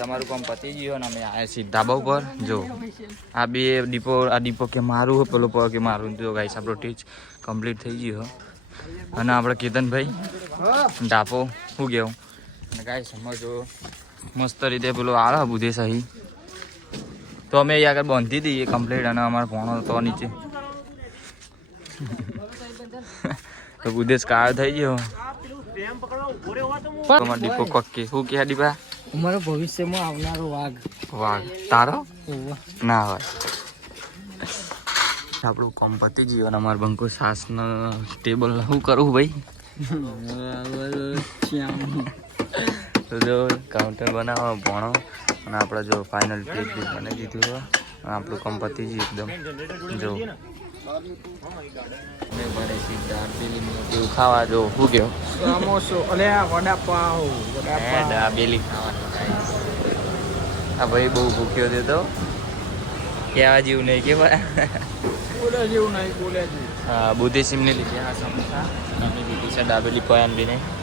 તમારું કામ પતી ગયું ને અમે આવ્યા છીએ ધાબા ઉપર જો આ બે દીપો કે મારું પેલો કે મારું જો ગાઈસ આપણો ટીચ કમ્પ્લીટ થઈ ગયું અને આપણે કેતનભાઈ ધાપો શું કહેવું અને ગાઈસ સમજો મસ્ત રીતે પેલો આવે બુધે સહી તો અમે અહીંયા આગળ બાંધી દઈએ કમ્પ્લીટ અને અમારો ભણો તો નીચે તો બુધેશ કાળ થઈ ગયો તમારો દીપો કોકે શું કહે દીપા અમારો ભવિષ્યમાં આવનારો વાઘ તારો ના હોય આપણું કોમ પતી ગયું અને અમારું બંકો સાસનો ટેબલ શું કરું ભાઈ તો જો કાઉન્ટર બનાવવા ભણો અને આપણે જો ફાઇનલ ટેક બનાવી દીધું હોય અને આપણું કામ પતી ગયું એકદમ જો એવું ખાવા જો શું કેવું સમોસો અલે વડાપાવ દાબેલી ખાવાની આ ભાઈ બહુ ભૂખ્યો છે તો કહેવા જેવું નહીં કે બોલે જેવું નહીં બોલે જેવું હા બુદ્ધિ સિમને લીધે આ સમોસા અને લીધી છે દાબેલી પયાન બી નહીં